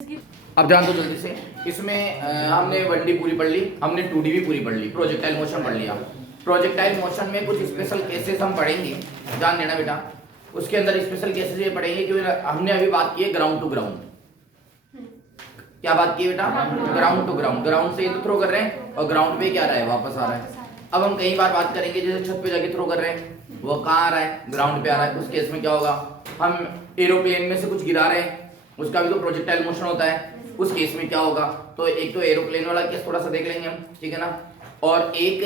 अब ध्यान दो जल्दी से। इसमें हमने 1D पूरी पढ़ ली, हमने 2D भी पूरी पढ़ ली, प्रोजेक्टाइल मोशन पढ़ लिया। प्रोजेक्टाइल मोशन में कुछ स्पेशल केसेस हम पढ़ेंगे, ध्यान देना बेटा। उसके अंदर स्पेशल केसेस ये पढ़ेंगे कि हमने अभी बात की है ग्राउंड टू ग्राउंड। क्या बात की है बेटा? Ground to ground. ग्राउंड से ये तो थ्रो कर रहे हैं और ग्राउंड पे क्या आ रहा है, वापस आ रहा है। अब हम कई बार बात करेंगे जैसे छत पे जाके थ्रो कर रहे हैं, वो कहाँ आ रहा है, ग्राउंड पे आ रहा है। उस केस में क्या होगा, हम एरोप्लेन में से कुछ गिरा रहे हैं, उसका भी तो प्रोजेक्टाइल मोशन होता है। उस केस में क्या होगा, तो एक तो एरोप्लेन वाला केस थोड़ा सा देख लेंगे हम, ठीक है ना, और एक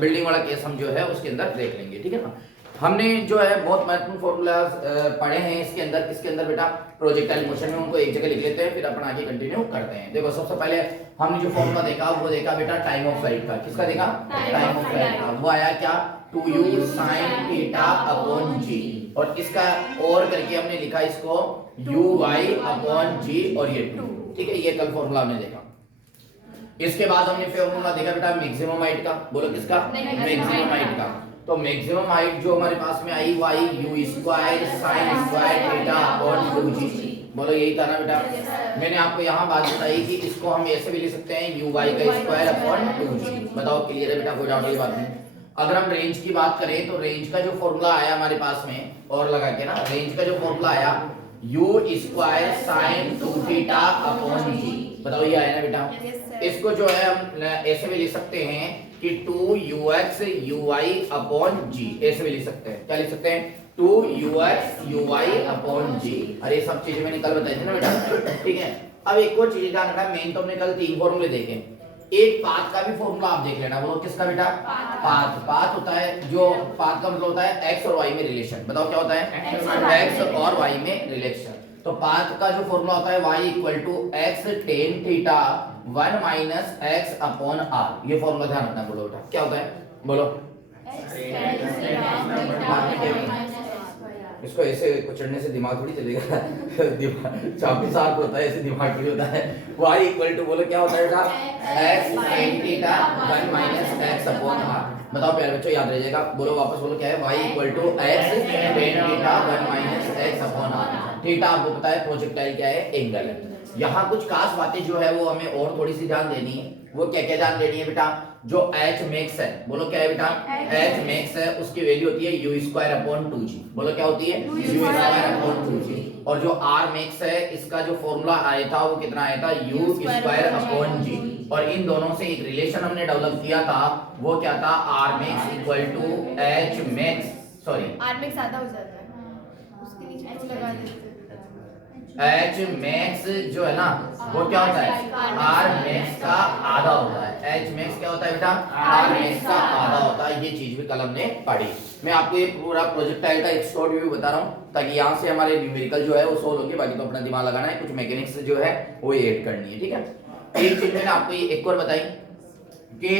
बिल्डिंग वाला केस हम जो है उसके अंदर देख लेंगे, ठीक है ना। हमने जो है बहुत महत्वपूर्ण फॉर्मूलाज पढ़े हैं इसके अंदर बेटा प्रोजेक्टाइल मोशन में, उनको एक जगह लिख लेते हैं, फिर अपन आगे कंटिन्यू करते हैं। देखो सबसे पहले हमने जो फॉर्मूला देखा वो देखा बेटा टाइम ऑफ फ्लाइट का। किसका देखा? टाइम ऑफ फ्लाइट का। वो आया क्या, 2u sin theta upon g, और इसका और करके हमने लिखा इसको uy अपॉन g, और ये 2, ठीक है। ये कल फॉर्मूला हमने देखा। इसके बाद हमने फॉर्मूला देखा बेटा मैक्सिमम हाइट का। बोलो किसका? मैक्सिमम हाइट का। तो मैक्सिमम हाइट जो हमारे पास में आई वो आई u square sin square theta upon 2g। बोलो यही था ना बेटा? मैंने आपको यहाँ बात बताई कि इसको हम ऐसे भी लिख सकते हैं uy का स्क्वायर अपॉन 2g। बताओ क्लियर है बेटा? कोई डाउट वाली बात नहीं। अगर हम रेंज की बात करें तो रेंज का जो फॉर्मूला आया हमारे पास में, और लगा के ना, रेंज का जो फॉर्मूला आया u square sin 2 theta upon g। बताओ ये आया ना बेटा? इसको जो है हम ऐसे भी लिख सकते हैं कि 2ux uy अपॉन g, ऐसे भी लिख सकते हैं। क्या लिख सकते हैं? 2ux uy upon g। अरे सब चीजें मैंने कल बताई थी ना बेटा, ठीक है। अब एक और चीज ध्यान रखना, मेन तो हमने कल 3 फॉर्मूले देखे, एक पाथ का भी फॉर्मूला आप देख लेना। बोलो किसका बेटा? पाथ होता है, जो पाथ का मतलब होता है x और y में रिलेशन। बताओ क्या होता है? x और y में रिलेशन। तो पाथ का जो फॉर्मूला होता है y equal to x tan theta 1 minus x upon r। ये फॉर्मूला ध्यान रखना। बोलो बेटा क्या होता है? बोलो। इसको ऐसे कुचलने से दिमाग थोड़ी चलेगा दिमाग चापी साफ होता है, ऐसे दिमाग थोड़ी होता है। y इक्वल टू बोलो क्या होता है बेटा? x sin theta 1 minus x upon r। बताओ प्यारे बच्चों याद रह जाएगा। बोलो वापस बोलो क्या है? y equal to x tan theta 1 minus x upon r। Theta आपको पता है प्रोजेक्टाइल क्या है? एंगल है। यहाँ कुछ खास बातें जो है वो हमें और थोड़ी सी ध्यान देनी है। वो क्या क्या ध्यान देनी है बेटा? जो h मैक्स है, बोलो क्या है बेटा? h मैक्स है, उसकी वैल्यू होती है u स्क्वायर अपॉन 2g। बोलो क्या होती है? u square upon 2g। और जो r मैक्स है, इसका जो फॉर्मूला आया था वो कितना आया था? u square upon g। और इन दोनों से एक रिलेशन हमने डेवलप किया था, वो क्या था? r max equal to h max, sorry r max आधा हो जाता है, उसके नीचे कुछ लगा देते हैं। H मैक्स जो है ना वो क्या होता है? R मैक्स का आधा होता है। H मैक्स क्या होता है बेटा? R मैक्स का आधा होता है। ये चीज भी कल हमने पढ़ी। मैं आपको ये पूरा प्रोजेक्टाइल का एक शॉर्ट व्यू बता रहा हूँ ताकि यहाँ से हमारे न्यूमेरिकल जो है वो सोल्व होंगे। बाकी तो अपना दिमाग लगाना है, कुछ मैकेनिक्स जो है वो ऐड करनी है, ठीक है। एक चीज मैंने आपको एक और बताई कि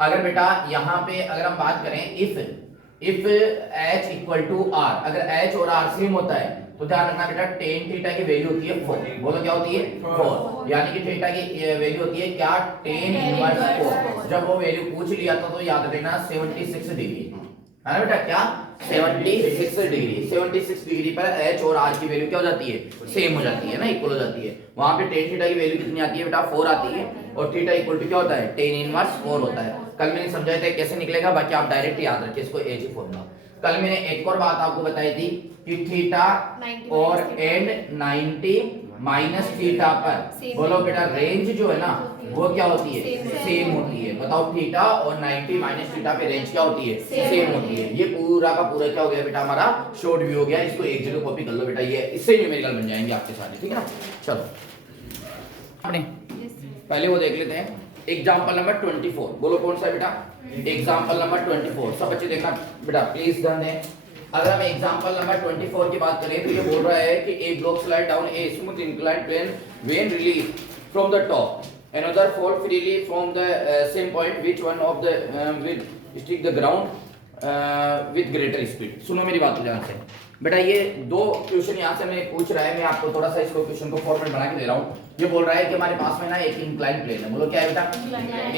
अगर बेटा यहाँ पे अगर हम बात करें if H equal to R, अगर H और R सेम होता है तो ध्यान रखना बेटा tan थीटा की वैल्यू होती है 4। बोलो क्या होती है? 4। यानी कि थीटा की वैल्यू होती है क्या? tan inverse 4। जब वो वैल्यू पूछ लिया था तो याद रखना 76 डिग्री है ना बेटा? क्या? 76 डिग्री। 76 डिग्री पर H और R की वैल्यू क्या हो जाती है? सेम हो जाती है ना, इक्वल हो जाती है। वहां पे tan थीटा की वैल्यू कितनी आती है बेटा? 4 आती है, और थीटा इक्वल टू क्या होता है? tan इनवर्स 4 होता है। कल मैंने समझाया था कैसे निकलेगा, बाकी आप डायरेक्ट याद रखिए इसको, एज फॉर्मूला। कल मैंने एक और बात आपको बताई थी कि थीटा और एंड 90 माइनस थीटा पर, बोलो बेटा रेंज जो है ना वो क्या होती है? सेम होती है। बताओ थीटा और 90 माइनस थीटा पे रेंज क्या होती है? सेम होती है। ये पूरा का पूरा क्या हो गया बेटा? हमारा शॉर्ट व्यू हो गया। इसको एक जगह कॉपी कर लो बेटा, ये इससे न्यूमेरिकल बन जाएंगे आपके सारे, ठीक है ना। चलो अपने पहले वो देख लेते हैं एग्जांपल नंबर 24। बोलो कौन सा बेटा? Example number 24। सब बच्चे देखना बेटा प्लीज ध्यान दें। अगर हम एग्जांपल नंबर 24 की बात करें तो ये बोल रहा है कि a block slide down a smooth inclined plane when release from the top, another fall freely from the same point, which one of the will stick the ground with greater speed। सुनो मेरी बात को ध्यान से बेटा, ये दो question यहाँ से मैं पूछ रहा है। मैं आपको थोड़ा सा इसको क्वेश्चन को फॉर्मेट बना के दे रहा हूँ। ये बोल रहा है कि हमारे पास में ना एक इंक्लाइंड प्लेन है। बोलो क्या है बेटा?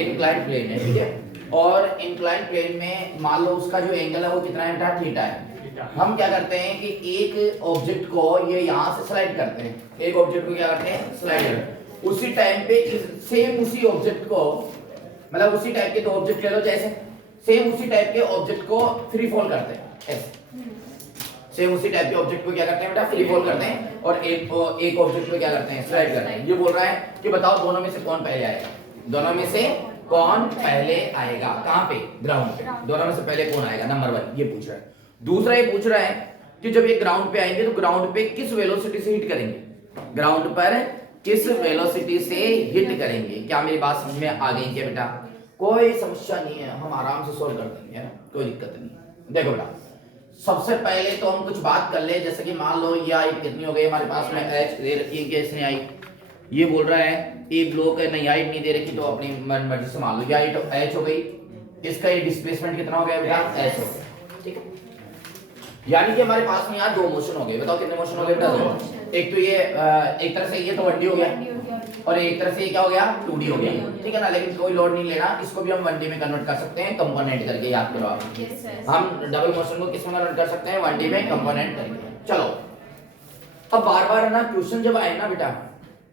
इंक्लाइंड प्लेन है, ठीक है। और इंक्लाइंड प्लेन में मान लो उसका जो एंगल है वो कितना है बेटा? थीटा है। हम क्या करते हैं कि एक ऑब्जेक्ट को ये यहाँ से स्लाइड करते हैं, एक ऑब्जेक्ट को क्या करते हैं स्लाइड करते हैं, उसी टाइम पे सेम उसी ऑब्जेक्ट को, मतलब उसी टाइप के दो ऑब्जेक्ट ले लो जैसे, सेम उसी टाइप के ऑब्जेक्ट को फ्री फॉल करते हैं ऐसे, सेम उसी टाइप के ऑब्जेक्ट को क्या करते हैं बेटा फ्री फॉल करते हैं, और एक ऑब्जेक्ट को क्या करते हैं स्लाइड करते हैं। ये बोल रहा है कि बताओ दोनों में से कौन पहले आएगा, दोनों में से कौन पहले आएगा, कहां पे ग्राउंड पे, दोनों में से पहले कौन आएगा, नंबर 1 ये पूछ रहा है। दूसरा ये पूछ रहा है कि जब ये ग्राउंड पे आएंगे तो ग्राउंड पे किस वेलोसिटी से हिट करेंगे, ग्राउंड पर किस वेलोसिटी से हिट करेंगे। क्या मेरी बात समझ में आ गई क्या बेटा? कोई समस्या नहीं है, हम आराम से सोल्व कर देंगे, है ना, कोई दिक्कत नहीं। देखो बेटा, सबसे पहले तो हम कुछ बात कर ले, जैसे कि मान लो ये हाइट कितनी हो गई हमारे पास में, h दे रखी है, इसने हाइट, ये बोल रहा है एक ब्लॉक है, नहीं हाइट नहीं दे रखी तो अपनी मर्जी से मान लो ये हाइट h हो गई, इसका ये डिस्प्लेसमेंट कितना हो गया बेटा s हो गया, ठीक है। यानी कि हमारे पास में यहाँ दो मोशन हो गए, बताओ कितने मोशन हो गए बेटा? दो। एक तो ये एक तरह से ये तो 1D हो गया और एक तरह से ये क्या हो गया 2D हो गया, ठीक है ना, लेकिन कोई लोड नहीं लेना, इसको भी हम 1D में कन्वर्ट कर सकते हैं कंपोनेंट करके, याद करो आप। हम डबल मोशन को किस में कन्वर्ट कर सकते हैं 1D में कंपोनेंट करके। चलो अब बार बार है ना क्वेश्चन जब आए ना बेटा,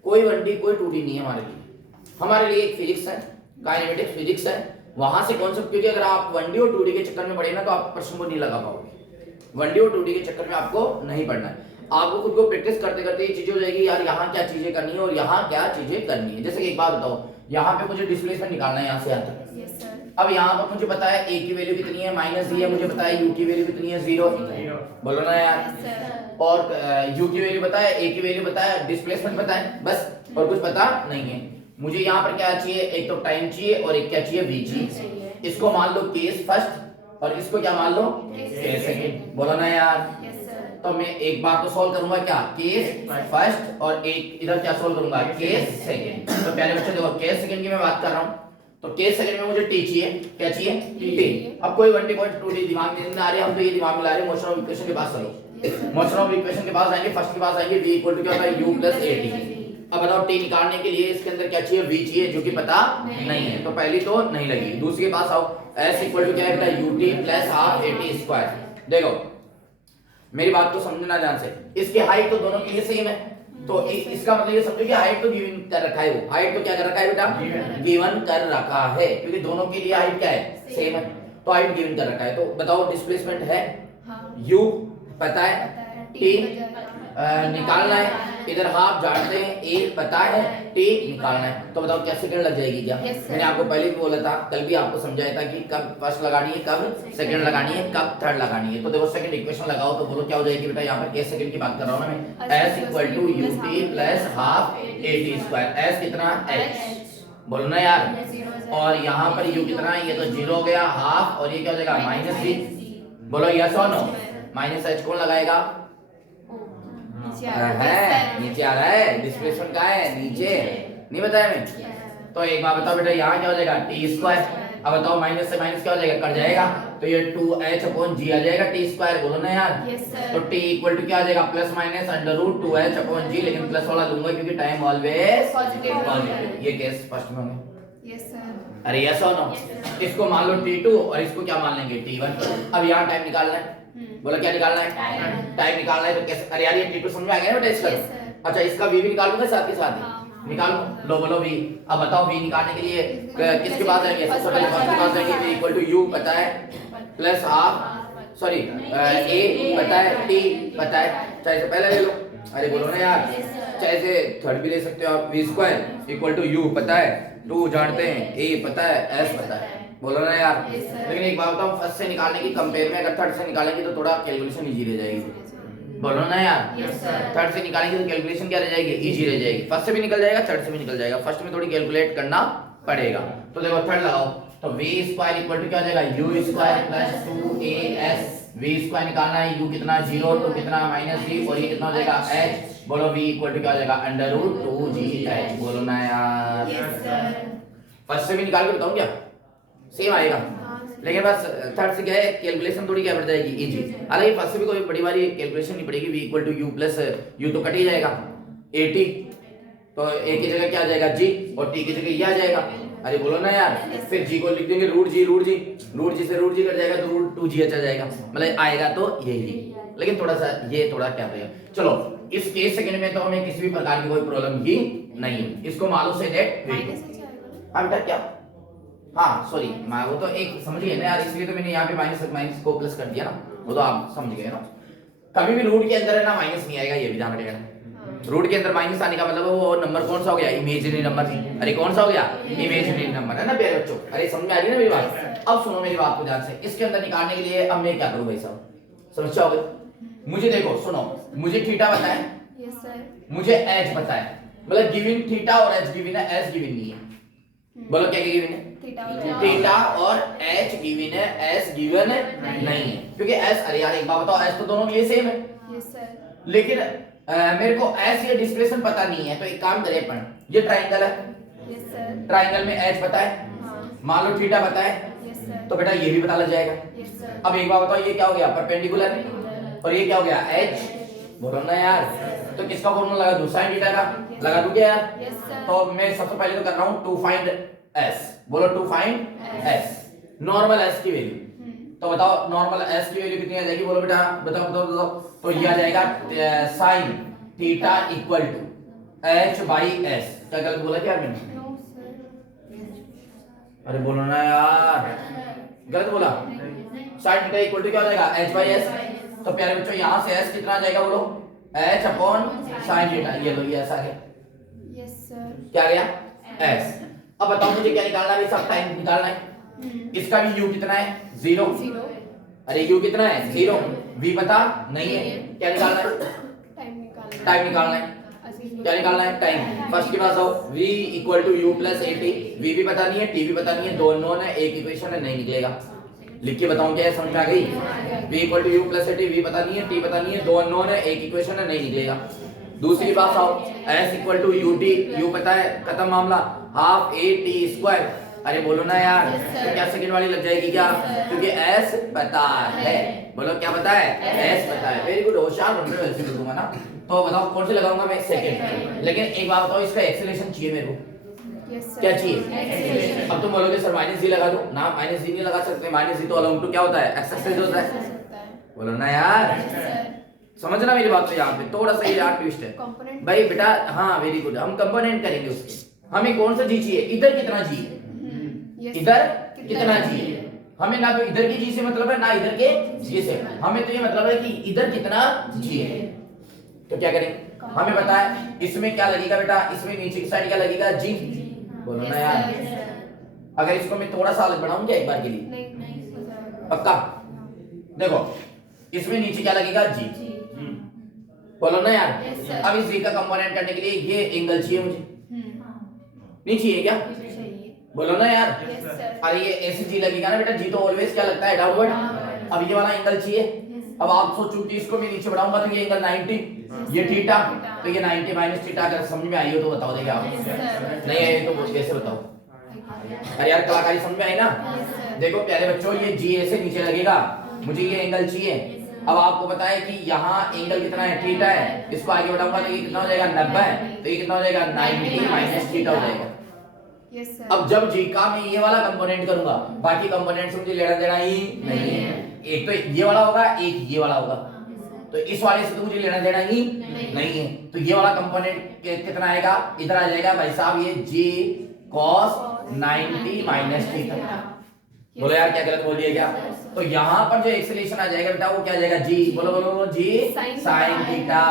कोई 1D कोई 2D नहीं है हमारे लिए, हमारे लिए एक फिजिक्स है, काइनेमेटिक्स फिजिक्स है, वहां से कॉन्सेप्ट, क्योंकि अगर आप 1D और 2D के चक्कर में पड़े ना तो आप प्रश्न को नहीं लगा पाओगे, 1D और 2D के चक्कर में आपको नहीं पढ़ना है, आपको खुद को प्रैक्टिस करते करते ये चीजें हो जाएगी, यार यहाँ क्या चीजें करनी है और यहाँ क्या चीजें करनी है। जैसे कि एक बात बताओ, यहाँ पे मुझे डिस्प्लेसमेंट निकालना है यहाँ से यहाँ तक, अब यहाँ पर मुझे पता है a की वैल्यू कितनी है -d है, मुझे पता है u की वैल्यू कितनी है 0, बोलो ना यार, और u की वैल्यू पता है, a की वैल्यू पता है, डिस्प्लेसमेंट पता है, बस और कुछ पता नहीं है। मुझे यहाँ पर क्या चाहिए, एक तो टाइम चाहिए और एक क्या चाहिए v चाहिए, इसको मान लो केस फर्स्ट और इसको क्या मान लो केस सेकंड, बोलो ना यार। तो मैं एक बार तो सॉल्व करूंगा क्या केस फर्स्ट और एक इधर क्या सॉल्व करूंगा केस सेकंड। तो प्यारे बच्चों देखो केस सेकंड की मैं बात कर रहा हूं, तो केस सेकंड में मुझे टी चाहिए, क्या चाहिए टी। अब कोई 1D कोई 2D दिमाग में नहीं आ रही, हम तो ये दिमाग में ला रहे हैं मोशन ऑफ इक्वेशन के पास। चलो मोशन ऑफ इक्वेशन के पास आएंगे, फर्स्ट के पास आएंगे v इक्वल टू क्या होता है u प्लस at। अब बताओ t निकालने के लिए इसके अंदर क्या चाहिए v चाहिए, जो कि पता नहीं है, तो पहली तो नहीं लगी। दूसरी के पास आओ, s इक्वल टू क्या है बेटा ut plus half at square. देखो मेरी बात को समझना ध्यान से, इसकी हाइट तो दोनों के लिए सेम है, तो इसका मतलब ये समझो कि हाइट तो गिवन कर रखा है, वो हाइट तो क्या कर रखा है बेटा गिवन कर रखा है, क्योंकि दोनों के लिए हाइट क्या है सेम है, तो हाइट गिवन कर रखा है। तो बताओ डिस्प्लेसमेंट है u पता है, t निकालना है, इधर हाफ जानते हैं, a पता है, t निकालना है, तो बताओ क्या सेकंड लग जाएगी क्या? मैंने आपको पहले भी बोला था, कल भी आपको समझाया था कि कब फर्स्ट लगानी है, कब सेकंड लगानी है, कब थर्ड लगानी है। तो देखो सेकंड इक्वेशन लगाओ तो बोलो क्या हो जाएगी बेटा, यहाँ पर केस सेकंड की बात कर रहा हूँ ना मैं, s equal to ut plus half at square, s कितना h, बोलो ना यार, और यहाँ पर u कितना है, ये तो 0 हो गया हाफ, और ये क्या हो जाएगा -c, बोलो यस और नो, -h कौन लगाएगा, है नीचे आ रहा है, डिस्प्लेसमेंट कहाँ है नीचे, नहीं बताया मैं। तो एक बार बताओ बेटा यहाँ क्या हो जाएगा टी स्क्वायर, अब बताओ माइनस से माइनस क्या हो जाएगा कट जाएगा, तो ये 2h अपॉन g आ जाएगा टी स्क्वायर, बोलो ना यार। तो t इक्वल टू क्या आ जाएगा plus minus under root 2h upon g, लेकिन प्लस वाला लूंगा क्योंकि टाइम ऑलवेज पॉजिटिव। ये केस फर्स्ट में होंगे, अरे यस और नो। इसको मान लो t2 और इसको क्या मान लेंगे t1। अब यहाँ टाइम निकालना है, बोला क्या निकालना है टाइम निकालना है, तो कैसे, अरे यार ये t2 समझ में आ गया ना बेटा इसका। अच्छा इसका v भी निकाल लूंगा साथ के साथ ही, निकाल लो, बोलो v। अब बताओ v निकालने के लिए किसके पास जाएंगे, सबसे पहले फर्स्ट के पास जाएंगे, v इक्वल टू u पता है प्लस हाफ, सॉरी a पता है, t पता है, चाहे से पहले ले लो, अरे बोलो ना यार, चाहे से थर्ड भी ले सकते हो आप, v square equal to u पता है, 2 जानते हैं, a पता है, s पता है, बोलो ना यार। लेकिन एक बात बताओ, फर्स्ट से निकालने की कंपेयर में अगर थर्ड से निकालेंगे तो थोड़ा कैलकुलेशन इजी रह जाएगी, बोलो ना यार। थर्ड से निकालेंगे तो कैलकुलेशन क्या रह जाएगी इजी रह जाएगी, फर्स्ट से भी निकल जाएगा थर्ड से भी निकल जाएगा, फर्स्ट में थोड़ी कैलकुलेट करना पड़ेगा। तो देखो थर्ड लगाओ, तो v स्क्वायर इक्वल टू क्या हो जाएगा u square plus 2as, v square निकालना है, u कितना 0 तो कितना -g, और ये कितना हो जाएगा h, बोलो v इक्वल टू क्या हो जाएगा अंडर रूट 2gh, बोलो ना यार। फर्स्ट से भी निकाल के बताऊं क्या सेम आएगा, लेकिन बस थर्ड से क्या है कैलकुलेशन थोड़ी क्या बढ़ जाएगी इजी। हालांकि फर्स्ट से भी कोई बड़ी बारी कैलकुलेशन नहीं पड़ेगी, v equal to u plus u तो कट ही जाएगा 80, तो ए की जगह क्या आ जाएगा जी और टी की जगह ये आ जाएगा। अरे बोलो ना यार, फिर जी को लिख देंगे रूट जी से रूट जी कट जाएगा तो रूट 2g अच्छा जाएगा, मतलब आएगा तो यही। लेकिन थोड़ा सा ये थोड़ा क्या है, चलो इस केस सेकंड में तो हमें किसी भी प्रकार की कोई प्रॉब्लम ही नहीं है। इसको मालूम से दैट माइनस h आएगा। हाँ बेटा क्या, हाँ सॉरी मैं वो तो एक समझ गए ना यार, इसलिए तो मैंने यहाँ पे माइनस को प्लस कर दिया ना, वो तो आप समझ गए ना। कभी भी रूट के अंदर है ना माइनस नहीं आएगा, ये भी ध्यान रखिएगा। रूट के अंदर माइनस आने का मतलब वो नंबर कौन सा हो गया, इमेजिनरी नंबर। अरे कौन सा हो गया, इमेजिनरी नंबर है ना प्यारे बच्चों। अरे समझ में आ रही है ना मेरी बात। अब सुनो मेरी बात को ध्यान से, इसके अंदर निकालने के लिए अब मैं क्या करूं भाई साहब, समझ आओगे। मुझे देखो सुनो, मुझे थीटा पता है, यस सर। मुझे एच पता है, मतलब गिवन थीटा और एच गिवन है, एस गिवन नहीं है। बोलो क्या गिवन है, थीटा और एच गिवन है, एस गिवन नहीं है। क्योंकि एस, अरे यार एक बात बताओ, एस तो दोनों के लिए सेम है। Yes sir. लेकिन मेरे को एस या डिस्प्लेसमेंट पता नहीं है, तो एक काम करें अपन, ये ट्रायंगल है, यस सर। ट्रायंगल में एच पता है, मान लो थीटा पता है, यस सर। तो बेटा ये भी पता लग जाएगा। Yes sir. अब एक बात बताओ, ये क्या हो गया, परपेंडिकुलर, और ये क्या हो गया, एच। बोलो ना यार, तो किसका फॉर्मूला लगा दूं, sin थीटा का लगा दूं क्या यार। Yes sir. तो मैं सबसे पहले तो कर रहा हूं टू फाइंड एस। बोलो to find S, normal S की वैल्यू। तो बताओ नॉर्मल एस की वैल्यू कितनी आ जाएगी, बोलो बेटा, बताओ। तो ये आ जाएगा sin theta equal to h by s। क्या गलत बोला क्या मैंने, नो सर। अरे बोलो ना यार, गलत बोला। sin थीटा इक्वल टू क्या हो जाएगा, h बाई s। तो प्यारे बच्चों यहाँ से s कितना आ जाएगा, बोलो h अपॉन sin थीटा। ये लो ये s आ गया। Yes sir. क्या गया, s। अब बताओ मुझे क्या निकालना है, सब टाइम निकालना है। इसका भी u कितना है, 0। अरे u कितना है, 0। v पता नहीं है, क्या निकालना है, टाइम निकालना है। क्या निकालना है, टाइम। फर्स्ट के पास आओ, v equal to u plus at। v भी पता नहीं है, t भी पता नहीं है, दो अननोन है, एक इक्वेशन है, नहीं निकलेगा। लिख के बताऊं क्या है, समझ में आ गई। v equal to u plus at, v पता नहीं है, t पता नहीं है, दो अननोन है, एक इक्वेशन है, नहीं निकलेगा। दूसरी बात आओ, s equal to ut, u पता है, खत्म मामला, हाफ at स्क्वायर। अरे बोलो ना यार, तो क्या सेकंड वाली लग जाएगी क्या, क्योंकि s पता है। बोलो क्या पता है, s पता है। वेरी गुड, होशियार बन रहे हो, ऐसे दूंगा ना। तो बताओ कौन से लगाऊंगा मैं, सेकंड। लेकिन एक बात बताओ, इसका एक्सेलरेशन चाहिए मेरे को। Yes sir. क्या चाहिए, अब तुम बोलोगे सर माइनस जी लगा दो ना, माइनस जी नहीं लगा सकते, माइनस जी तो अलोंग टू क्या होता है, एक्सरसाइज होता है। बोलो ना यार, समझना मेरी बात। तो यहाँ पे थोड़ा सा यार ट्विस्ट है भाई बेटा। हाँ वेरी गुड, हम कंपोनेंट करेंगे उसके। हमें कौन सा जी चाहिए, इधर कितना जी है, इधर कितना जी है। हमें ना तो इधर के जी से मतलब है, ना इधर के जी से। हमें तो ये मतलब है कि इधर कितना जी है। तो क्या करें, हमें पता है इसमें क्या लगेगा बेटा, इसमें नीचे की साइड क्या लगेगा, जी। बोलो ना यार, अगर इसको मैं थोड़ा सा अलग बनाऊं क्या एक बार के लिए, पक्का। देखो इसमें नीचे क्या लगेगा, जी। बोलो ना यार। अब इस जी का कंपोनेंट करने के लिए ये एंगल चाहिए मुझे, नहीं चाहिए क्या, बोलो ना यार। अरे ये ऐसी जी लगेगा ना बेटा, जी तो ऑलवेज क्या लगता है, डाउनवर्ड। अब ये वाला एंगल चाहिए। अब आप सोचो कि इसको मैं नीचे बढ़ाऊंगा तो ये एंगल 90, ये थीटा, तो ये 90 माइनस थीटा। अगर समझ में आई हो तो बताओ, देगा आप नहीं आई तो कैसे बताओ। अरे यार कलाकारी समझ में आई ना। देखो प्यारे बच्चों, ये जी ऐसे नीचे लगेगा, मुझे ये एंगल चाहिए। अब आपको पता है कि यहाँ एंगल कितना है, थीटा है। इसको आगे बढ़ाऊंगा तो ये कितना हो जाएगा, 90, तो ये कितना हो जाएगा, 90 माइनस थीटा हो जाएगा। अब जब जी का मैं ये वाला कंपोनेंट करूंगा, बाकी कंपोनेंट से मुझे लेना देना ही नहीं है। एक तो ये वाला होगा, एक ये वाला होगा, तो इस वाले से तो मुझे लेना देना ही नहीं है। तो ये वाला कंपोनेंट कितना आएगा, इधर आ जाएगा भाई साहब, ये जी cos 90 माइनस थीटा। बोलो यार क्या गलत बोल दिया क्या। तो यहाँ पर जो एक्सेलरेशन आ जाएगा बेटा, वो क्या आ जाएगा, जी। बोलो बोलो बोलो, जी sin थीटा।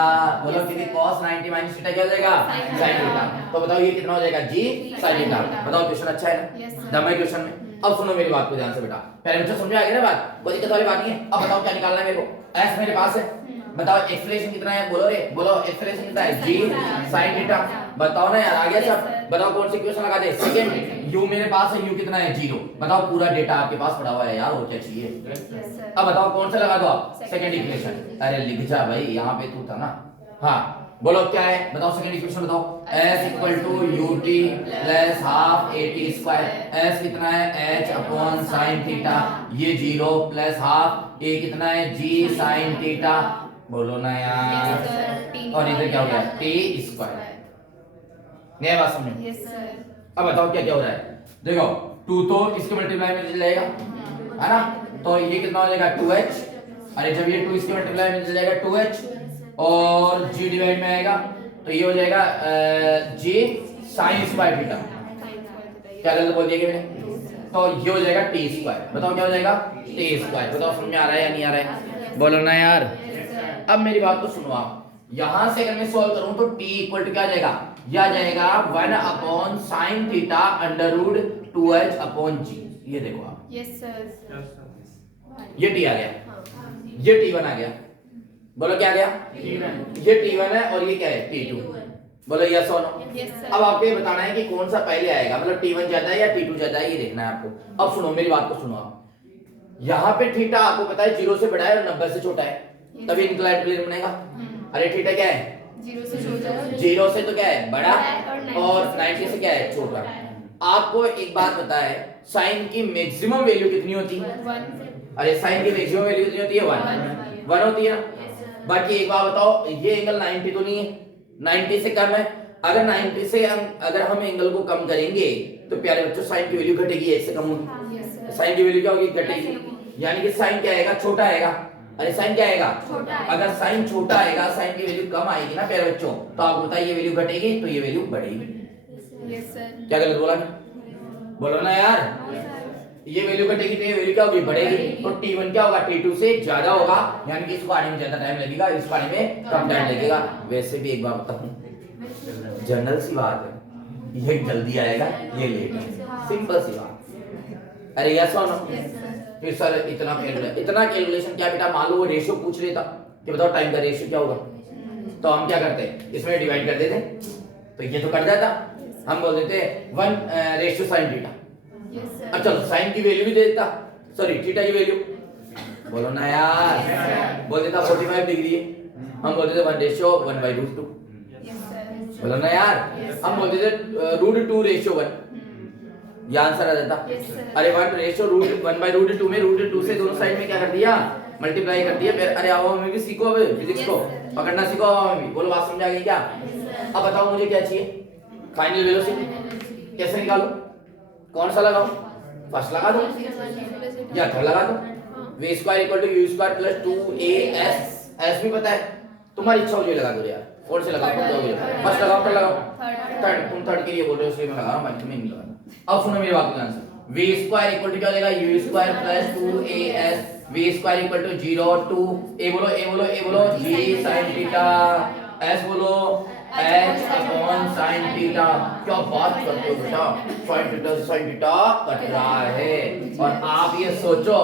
बोलो क्योंकि cos 90 माइनस थीटा क्या हो जाएगा, sin थीटा। तो बताओ ये कितना हो जाएगा, जी sin थीटा। बताओ क्वेश्चन अच्छा है ना, दम है क्वेश्चन में। अब सुनो मेरी बात को ध्यान से बेटा, पहले बच्चों समझ में आ गया ना बात, कोई दिक्कत वाली बात नहीं है। अब बताओ क्या निकालना है मेरे को, s मेरे पास है, बताओ एक्सेलरेशन कितना है, बोलो रे बोलो, एक्सेलरेशन कितना है, जी sin थीटा। बताओ ना यार, आ गया सब। बताओ कौन सी इक्वेशन लगा दे, सेकंड। u मेरे पास है, u कितना है, 0। बताओ पूरा डेटा आपके पास पड़ा हुआ है यार, और क्या चाहिए। अब बताओ कौन सा लगा दो आप, सेकंड इक्वेशन। अरे लिख जा भाई, यहाँ पे तू था ना। हाँ बोलो क्या है, बताओ सेकंड इक्वेशन बताओ। s equal to ut plus half at square. s कितना है, h अपॉन sin थीटा, ये 0 प्लस हाफ a कितना है, g sin थीटा। बोलो ना यार। और इधर क्या हो गया, t स्क्वायर। नहीं बात समझ में? Yes sir. अब बताओ क्या क्या हो रहा है। देखो 2 तो इसके मल्टीप्लाई में चल जाएगा है ना, तो ये कितना हो जाएगा 2h। अरे जब ये 2 इसके मल्टीप्लाई में चल जाएगा 2h और g डिवाइड में आएगा तो ये हो जाएगा j sin स्क्वायर थीटा। क्या गलत बोल दिया कि मैंने? तो ये हो जाएगा t स्क्वायर। बताओ क्या हो जाएगा t स्क्वायर। बताओ समझ में आ रहा है या नहीं आ रहा है? बोलो ना यार। अब मेरी बात तो सुनो आप, यहां से अगर मैं सॉल्व करूं तो t इक्वल टू क्या आ जाएगा, यह आ जाएगा 1 upon sine theta under root 2h upon g। ये देखो आप, यस सर। ये t आ गया, ये t1 आ गया। बोलो क्या आ गया? ये t1 है और ये क्या है t2। बोलो यस और नो। Yes sir. अब आपको ये बताना है कि कौन सा पहले आएगा, मतलब t1 ज्यादा है या t2 ज्यादा है, ये देखना है आपको। अब सुनो मेरी बात को सुनो आप, यहाँ पे थीटा आपको पता है 0 से बड़ा है और 90 से छोटा है, तभी इंक्लाइंड प्लेन बनेगा। अरे थीटा क्या है? 0 से छोटा है। 0 से तो क्या है बड़ा बड़ा और 90 से क्या है छोटा। आपको एक बात पता है साइन की मैक्सिमम वैल्यू कितनी होती है? 1। अरे साइन की मैक्सिमम वैल्यू कितनी होती है? 1 होती है ना। बाकी एक बात बताओ, ये एंगल 90 तो नहीं है, 90 से कम है। अगर 90 से अगर हम एंगल को कम करेंगे तो प्यारे बच्चों साइन की वैल्यू घटेगी, एक से कम होगी। Yes sir. साइन की वैल्यू क्या होगी? घटेगी। यानी कि साइन क्या आएगा? छोटा आएगा। अरे साइन क्या आएगा? छोटा आएगा। अगर साइन छोटा आएगा, साइन की वैल्यू कम आएगी ना प्यारे बच्चों, तो आपको बताइए ये वैल्यू घटेगी तो ये वैल्यू बढ़ेगी। Yes sir. क्या गलत बोला मैं? बोलो ना यार। ये वैल्यू घटेगी तो ये वैल्यू क्या होगी? बढ़ेगी। तो t1 क्या होगा? t2 से ज्यादा होगा, यानी कि इसको आने में ज्यादा टाइम लगेगा, इसको आने में कम टाइम लगेगा। वैसे भी एक बात बताऊं, जनरल सी बात है, ये जल्दी आएगा ये लेट है, सिंपल सी बात। अरे यस और नो? फिर सर इतना कैलकुलेशन क्या बेटा, मान लो वो रेशियो पूछ लेता कि बताओ टाइम का रेशियो क्या होगा, तो हम क्या करते हैं इसमें डिवाइड कर देते, तो ये तो कर जाता। हम बोल देते 1 रेशियो साइन थीटा। अब चलो साइन की वैल्यू भी दे देता, सॉरी थीटा की वैल्यू, बोलो ना यार। बोल देता 45 डिग्री है, हम बोल देते 1 रेशियो 1/√2। बोलो ना यार। हम बोल देते √2 रेशियो 1, ये आंसर आ जाता। अरे 1 रेशियो 1/√2 में √2 से दोनों साइड में क्या कर दिया? मल्टीप्लाई कर दिया। फिर अरे आओ हमें भी सीखो, अब फिजिक्स को पकड़ना सीखो हमें भी। बोलो बात समझ आ गई क्या? अब बताओ मुझे क्या चाहिए? Final velocity. कैसे निकालूं? कौन सा लगाऊं? फर्स्ट लगा दो या थर्ड लगा दो। v square equal to u square plus 2as। s भी पता है, तुम्हारी इच्छा हो जो लगा दो यार। कौन से लगाओ? फर्स्ट लगाओ थर्ड लगाओ? थर्ड। तुम थर्ड के लिए बोल रहे हो इसलिए मैं लगा रहा हूं, बाकी तुम्हें नहीं लगा। अब सुनो मेरी बात का answer, v square equal to क्या हो जाएगा? u square plus 2as। v square equal to 0 2 a बोलो g sin थीटा, s बोलो h अपॉन sin थीटा। क्या बात करते हो बेटा, sin थीटा से sin थीटा कट रहा है। और आप ये सोचो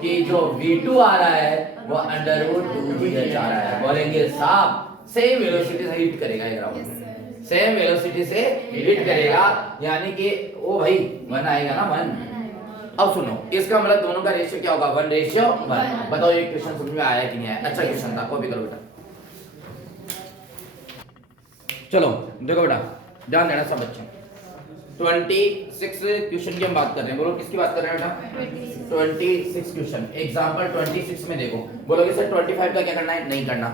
कि जो v2 आ रहा है वो √2gh आ रहा है। बोलेंगे साहब सेम वेलोसिटी से हिट करेगा ये ग्राउंड, सेम वेलोसिटी से हिट करेगा, यानी कि ओ भाई 1 आएगा ना 1। अब सुनो इसका मतलब दोनों का रेशियो क्या होगा? 1:1। बताओ ये क्वेश्चन समझ में आया कि नहीं आया? अच्छा क्वेश्चन था, कॉपी करो बेटा। चलो देखो बेटा, ध्यान देना सब बच्चे। 26 क्वेश्चन की हम बात कर रहे हैं। बोलो किसकी बात कर रहे हैं बेटा? 26 क्वेश्चन। एग्जांपल 26 में देखो, बोलोगे सर 25 का क्या करना है? नहीं करना।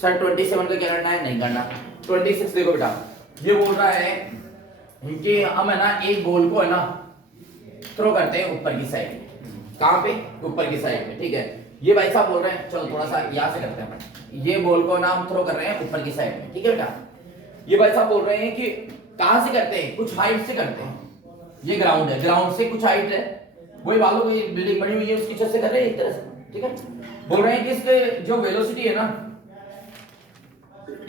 सर 27 का क्या करना है? नहीं करना। 26 देखो बेटा, ये बोल रहा है कि हम है ना एक बॉल को है ना थ्रो करते हैं ऊपर की साइड। कहां पे? ऊपर की साइड में, ठीक है। ये भाई साहब बोल रहे हैं, चलो थोड़ा सा यहां से करते हैं। ये बॉल को ना हम थ्रो कर रहे हैं ऊपर की साइड में, ठीक है बेटा। ये भाई साहब बोल रहे हैं कि कहां से करते हैं? कुछ हाइट से करते हैं। ये ग्राउंड है, ग्राउंड से कुछ हाइट है, वही वालों कोई बिल्डिंग बनी हुई है उसकी छत से कर रहे हैं एक तरह से, ठीक है। बोल रहे हैं कि इसके जो वेलोसिटी है ना,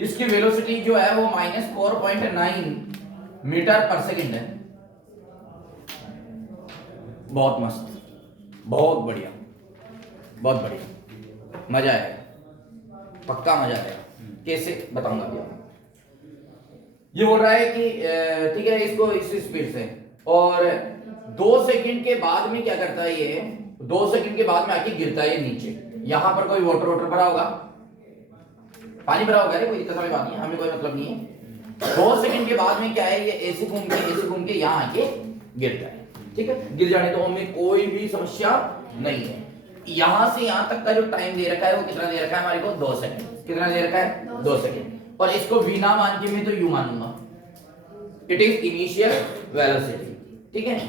इसकी वेलोसिटी जो है वो -4.9 मीटर पर सेकंड है। बहुत मस्त, बहुत बढ़िया, बहुत बढ़िया, मजा आएगा, पक्का मजा आएगा। कैसे बताऊंगा अभी आपको। ये बोल रहा है कि ठीक है इसको इस स्पीड से, और 2 सेकंड के बाद में क्या करता है ये? 2 सेकंड के बाद में आके गिरता है नीचे। यहां पर कोई वाटर भरा होगा, पानी भरा होगा, कोई दिक्कत वाली बात नहीं है, हमें कोई मतलब नहीं है। 2 सेकंड के बाद में क्या है, ये ऐसे घूम के यहाँ आके गिरता है, ठीक है। गिर जाने तो हमें कोई भी समस्या नहीं है। यहां से यहां तक का जो टाइम दे रखा है वो कितना दे रखा है हमारे को? 2 सेकंड। कितना दे रखा है? 2 सेकंड। और इसको v ना मान के मैं तो u मानूंगा, इट इज इनिशियल वेलोसिटी, ठीक है।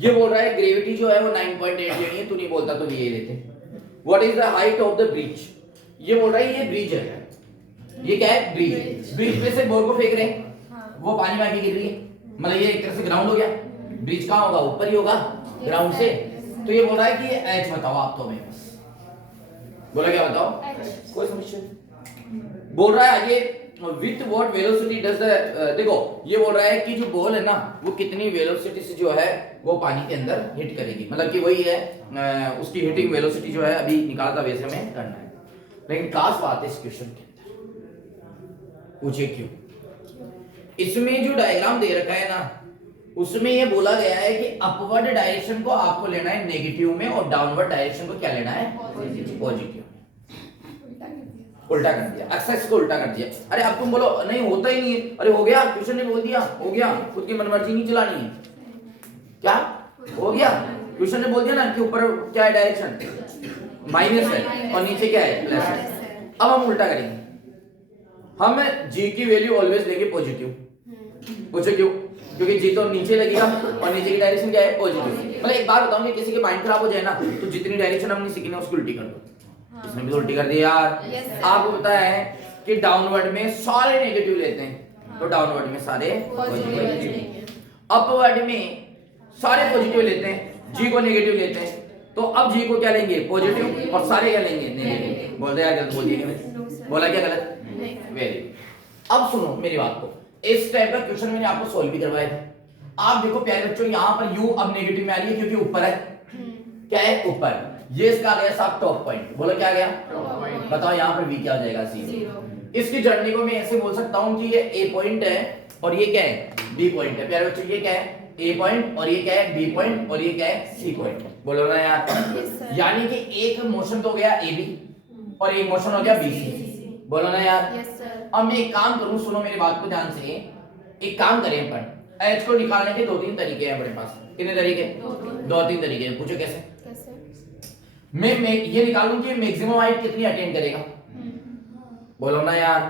ये बोल रहा है ग्रेविटी जो है वो 9.8 लेनी है, तू नहीं बोलता तो ये लेते। What is the height of the bridge, ये बोल रहा है ये ब्रिज है, ये क्या है ब्रिज, ब्रिज पे से बोल को फेंक रहे हैं, वो पानी में आके गिर रही है, मतलब ये एक तरह से ग्राउंड हो गया। ब्रिज कहाँ होगा, ऊपर ही होगा ग्राउंड से। तो ये बोल रहा है कि ये एच बताओ आप, तो मैं बस बोला क्या बताओ, कोई समस्या नहीं। बोल रहा है आगे with what velocity does the, देखो ये बोल रहा है कि जो बॉल है ना वो कितनी वेलोसिटी से जो है वो पानी के अंदर हिट करेगी, मतलब कि वही है उसकी हिटिंग वेलोसिटी जो है अभी निकाला था वैसे में करना है। लेकिन खास बात है इस क्वेश्चन के अंदर, पूछे क्यों, इसमें जो डायग्राम दे रखा है ना उसमें ये बोला गया है कि अपवर्ड डायरेक्शन को आपको लेना है नेगेटिव में और डाउनवर्ड डायरेक्शन को क्या लेना है पॉजिटिव। उल्टा कर दिया, एक्सेस को उल्टा कर दिया। अरे अब तुम बोलो नहीं होता ही नहीं है, अरे हो गया, क्वेश्चन ने बोल दिया हो गया, खुद की मनमर्जी नहीं चलानी है, क्या हो गया, क्वेश्चन ने बोल दिया ना कि ऊपर क्या है डायरेक्शन माइनस है और नीचे क्या है प्लस है। अब हम उल्टा करेंगे, हम जी की वैल्यू ऑलवेज लेंगे पॉजिटिव। पूछो क्यों, क्योंकि जी तो नीचे लगेगा और नीचे की डायरेक्शन क्या है पॉजिटिव। मतलब एक बात बताऊं कि किसी के माइंड खराब हो जाए ना तो जितनी डायरेक्शन हमने सीखी ना उसको उल्टी कर दो। इसने भी उल्टी कर दी यार। आपको पता है कि डाउनवर्ड में सारे नेगेटिव लेते हैं तो डाउनवर्ड में सारे पॉजिटिव, अपवर्ड में सारे पॉजिटिव लेते हैं, जी को नेगेटिव लेते हैं तो अब जी को क्या लेंगे पॉजिटिव और सारे क्या लेंगे नेगेटिव। बोल दे यार गलत बोल दिया, बोला क्या गलत, वेरी। अब सुनो मेरी बात को, इस टाइप का क्वेश्चन मैंने आपको सॉल्व भी करवाया था। आप देखो प्यारे बच्चों यहाँ पर u अब नेगेटिव में आ रही है क्योंकि ऊपर है, क्या है ऊपर, ये इसका आ गया साहब टॉप पॉइंट। बोलो क्या आ गया, बताओ यहाँ पर v क्या हो जाएगा, 0। इसकी जर्नी को मैं ऐसे बोल सकता हूँ कि ये a पॉइंट है और ये क्या है b पॉइंट है। प्यारे बच्चों ये क्या है a पॉइंट और ये क्या है b पॉइंट और ये क्या है c पॉइंट। बोलो ना यार, यानी कि एक मोशन तो हो गया ab और एक मोशन हो गया bc। बोलो ना यार। अब मैं एक काम करूं, सुनो मेरी बात को ध्यान से, एक काम करें अपन, h को निकालने के 2-3 तरीके हैं अपने पास। कितने तरीके, 2-3 तरीके हैं। पूछो कैसे, मैं ये निकालूं कि मैक्सिमम हाइट कितनी अटेन करेगा। बोलो ना यार।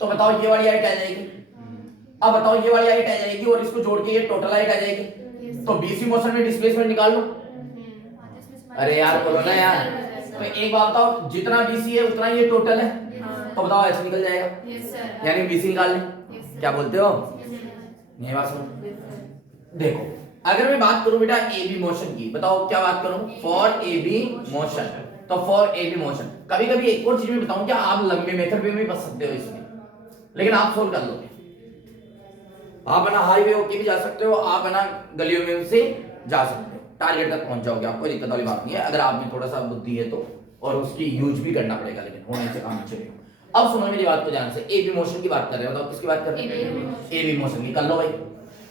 तो बताओ ये वाली हाइट आ जाएगी, अब बताओ ये वाली हाइट आ जाएगी और इसको जोड़ के ये टोटल हाइट आ जाएगी, तो बीसी मोशन में डिस्प्लेसमेंट निकाल लो। अरे यार बोलो ना यार। तो एक बात बताओ, जितना बीसी है उतना ये टोटल है, तो बताओ ऐसे निकल जाएगा, यानी बीसी निकाल लें। क्या बोलते हो, नहीं बात सुनो। देखो अगर मैं बात करूं बेटा ए बी मोशन की, बताओ क्या बात करूं, फॉर ए बी मोशन, तो फॉर ए बी मोशन कभी कभी एक और चीज में बताऊं, क्या आप लंबे मेथड पे भी बच सकते हो इसमें, लेकिन आप सोल्व कर लोगे। आप है ना हाईवे होके भी जा सकते हो, आप है ना गलियों में से जा सकते हो, टारगेट तक पहुंच जाओगे, आपको दिक्कत वाली बात नहीं है अगर आप में थोड़ा सा बुद्धि है तो, और उसकी यूज भी करना पड़ेगा, लेकिन होने से काम नहीं चलेगा। अब सुनो मेरी बात को ध्यान से, ए बी मोशन की बात कर रहे हो, बताओ किसकी बात कर रहे हैं, ए बी मोशन की। कर लो भाई,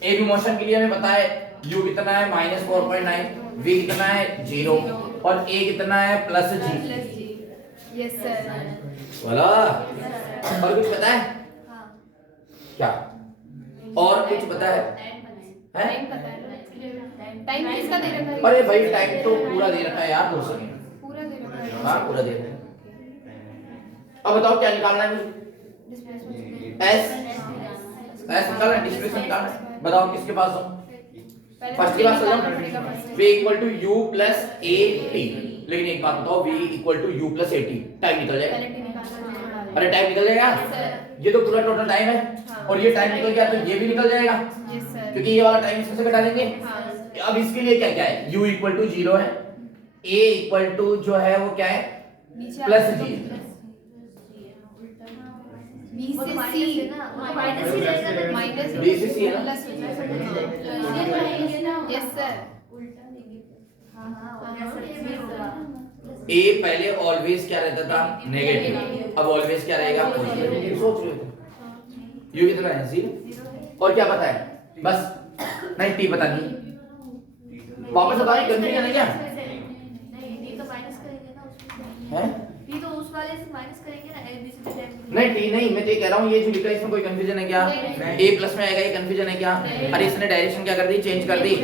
ए बी मोशन के लिए हमें पता है u कितना है -4.9, v कितना है 0 और a कितना है +g। Yes sir. बोला, और कुछ पता है क्या, और कुछ पता है, टाइम पता है, टाइम किसका दे रखा है, अरे भाई टाइम तो पूरा दे रखा है यार, 2 सेकंड पूरा दे रखा है। हाँ पूरा दे रखा है। अब बताओ क्या निकालना है मुझे, s निकालना है, डिस्प्लेसमेंट निकालना है। बताओ किसके पास हूं, फर्स्ट की बात समझो, v = u + at। लेकिन एक बात बताओ, v = u + at, टाइम निकल जाएगा। अरे टाइम निकल जाएगा, ये तो पूरा टोटल टाइम है और ये टाइम निकल गया तो ये भी निकल जाएगा, क्योंकि ये वाला टाइम इसमें से घटा देंगे। अब इसके लिए क्या क्या है, u = 0 है, a = जो है वो क्या है +g, B से C माइनस ही रहेगा, माइनस B से C है ना? Yes sir. a पहले ऑलवेज क्या रहता था नेगेटिव, अब ऑलवेज क्या रहेगा पॉजिटिव। सोच रहे हो u कितना है 0 और क्या पता है बस, नहीं t पता नहीं, वापस बताइए कंफ्यूजन है क्या है, तो उस वाले से माइनस करेंगे ना, ए बी से टाइम नहीं टी नहीं, मैं तो ये कह रहा हूँ ये जो लिखा है इसमें कोई कंफ्यूजन है क्या, a प्लस में आएगा ये कंफ्यूजन है क्या। अरे इसने डायरेक्शन क्या कर दी, चेंज कर दी।